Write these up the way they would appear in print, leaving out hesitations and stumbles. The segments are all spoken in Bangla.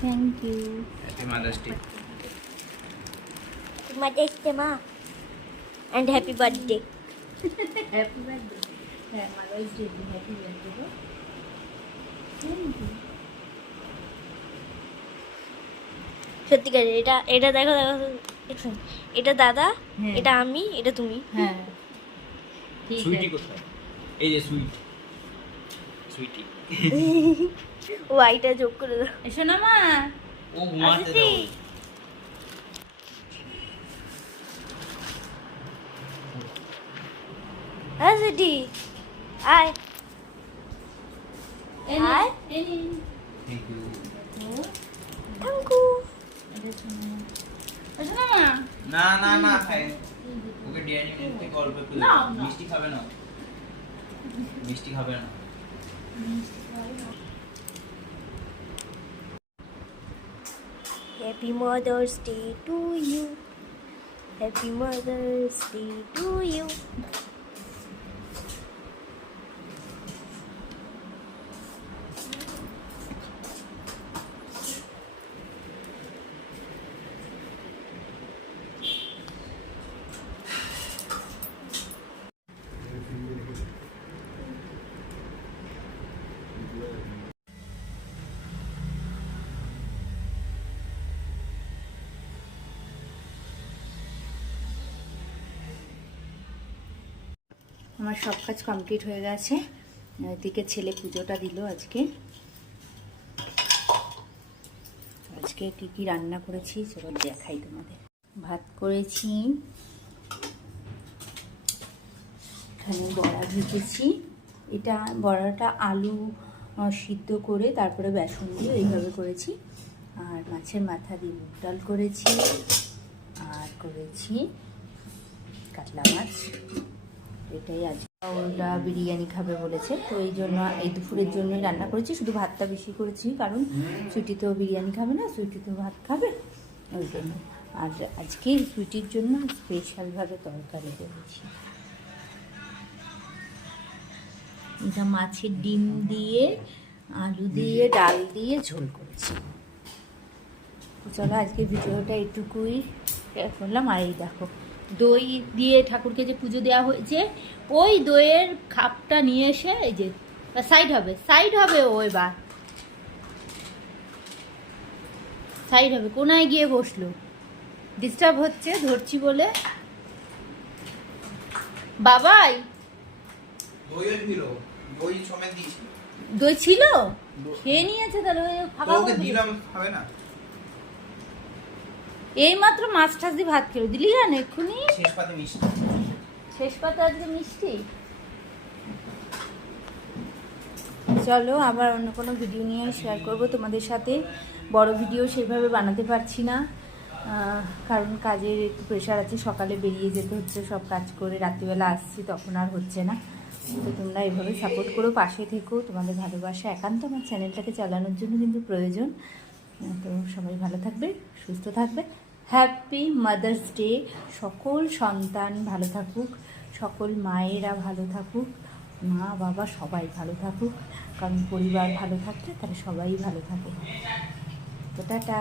Thank you. Happy mother's day. Mother's Day, Ma. And happy birthday. Happy birthday. হ্যাঁ, মাদার্স ডে, হ্যাপি বার্থডে গো। Thank you. সত্যিকার এটা দেখো দেখো, এটা দাদা, হ্যাঁ। এটা আমি, এটা তুমি। হ্যাঁ ঠিক সুইটি আছে। কোথায়? এই যে সুইটি। ও আইটা যোগ করে দাও। এসো না মা। ও ঘুমাতে আসছি। দাও। আসছি। আয় এই নে, আর? এই নে। Thank you. থ্যাংকু। এটা শোনো। এসো না মা। না খাই। ওকে ডিয়ানি থেকে অল্প একটু না, দাও। না। মিষ্টি খাবে না? মিষ্টি খাবে না? Happy Mother's Day to you. Happy Mother's Day to you. আমার সব কাজ কমপ্লিট হয়ে গেছে। এদিকে ছেলে পুজোটা দিল আজকে। আজকে কি কি রান্না করেছি চলো দেখাই তোমাদের। ভাত করেছি, এখানে বড়া ভেজেছি। এটা বড়াটা আলু সিদ্ধ করে তারপরে বেসন দিয়ে এইভাবে করেছি। আর মাছের মাথা দিয়ে মুগ ডাল করেছি, আর করেছি কাতলা মাছ। এটাই আজকে ওরা বিরিয়ানি খাবে বলেছে, তো এই জন্য এই দুপুরের জন্যই রান্না করেছি। শুধু ভাতটা বেশি করেছি কারণ সুইটি তো বিরিয়ানি খাবে না, সুইটি তো ভাত খাবে ওই জন্য। আর আজকে সুইটির জন্য স্পেশালভাবে তরকারি করেছি। এটা মাছের ডিম দিয়ে আলু দিয়ে ডাল দিয়ে ঝোল করেছি। তো চলো আজকে ভিডিওটা এটুকুই করলাম। আর এই দেখো দই দিয়ে ঠাকুরকে যে পুজো দেওয়া হয়েছে, ওই দইয়ের খাপটা নিয়ে এসে এই যে সাইড হবে ও এবার সাইড হবে, কোনায় গিয়ে বসলো, ডিস্টার্ব হচ্ছে ধরছি বলে। বাবাই দইও ছিল, দই সমেত দিয়েছি। দই ছিল, খেয়ে নিয়েছে তাহলে ওই ফাঁকা ওকে করে দিল। দিলাম, খাবে না? এই মাত্র মাছ টাছ দিয়ে ভাত খেলো, দিলি জান এক্ষুনি শেষ পাতে মিষ্টি। শেষ পাতা আজকে মিষ্টি। চলো আবার অন্য কোনো ভিডিও নিয়ে শেয়ার করব তোমাদের সাথে। বড় ভিডিও সেভাবে বানাতে পারছি না, কারণ কাজের একটু প্রেশার আছে। সকালে বেরিয়ে যেতে হচ্ছে সব কাজ করে, রাত্রিবেলা আসছি তখন আর হচ্ছে না। তো তোমরা এভাবে সাপোর্ট করো, পাশে থেকো। তোমাদের ভালোবাসা একান্ত আমার চ্যানেলটাকে চালানোর জন্য কিন্তু প্রয়োজন। তো সবাই ভালো থাকবে, সুস্থ থাকবে। Happy mother's day. সকল সন্তান ভালো থাকুক, সকল মায়েরা ভালো থাকুক, মা বাবা সবাই ভালো থাকুক, কারণ পরিবার ভালো থাকলে তাহলে সবাই ভালো থাকে। তো টাটা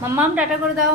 মাম্মাম, টাটা করে দাও।